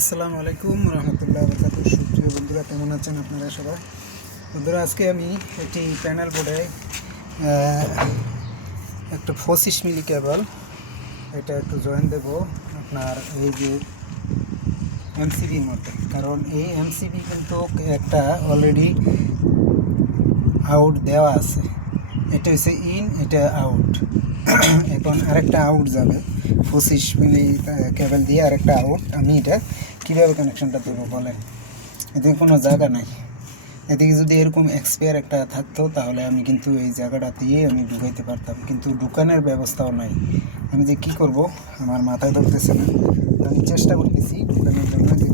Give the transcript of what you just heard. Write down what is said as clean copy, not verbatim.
আসসালামু আলাইকুম রহমতুল্লাহ বরকাতুহ। সুপ্রিয় বন্ধুরা, কেমন আছেন আপনারা সবাই? বন্ধুরা, আজকে আমি একটি প্যানেল বোর্ডে একটা 25 মিলি কেবল এটা একটু জয়েন দেব আপনার এই যে এমসিবির মধ্যে। কারণ এই এমসিবি কিন্তু একটা অলরেডি আউট দেওয়া আছে, এটা হচ্ছে ইন, এটা আউট। এখন আরেকটা আউট যাবে 25 মিলি কেবল দিয়ে, আরেকটা আউট। আমি এটা কীভাবে কানেকশনটা দেবো বলেন? এদিকে কোনো জায়গা নাই। এদিকে যদি এরকম এক্সপায়ার একটা থাকতো তাহলে আমি কিন্তু এই জায়গাটা দিয়ে আমি ঢুকাইতে পারতাম, কিন্তু ঢুকানোর ব্যবস্থাও নাই। আমি যে কী করব আমার মাথায় ধরতেছে না। আমি চেষ্টা করতেছি ঢুকানোর জন্য, যে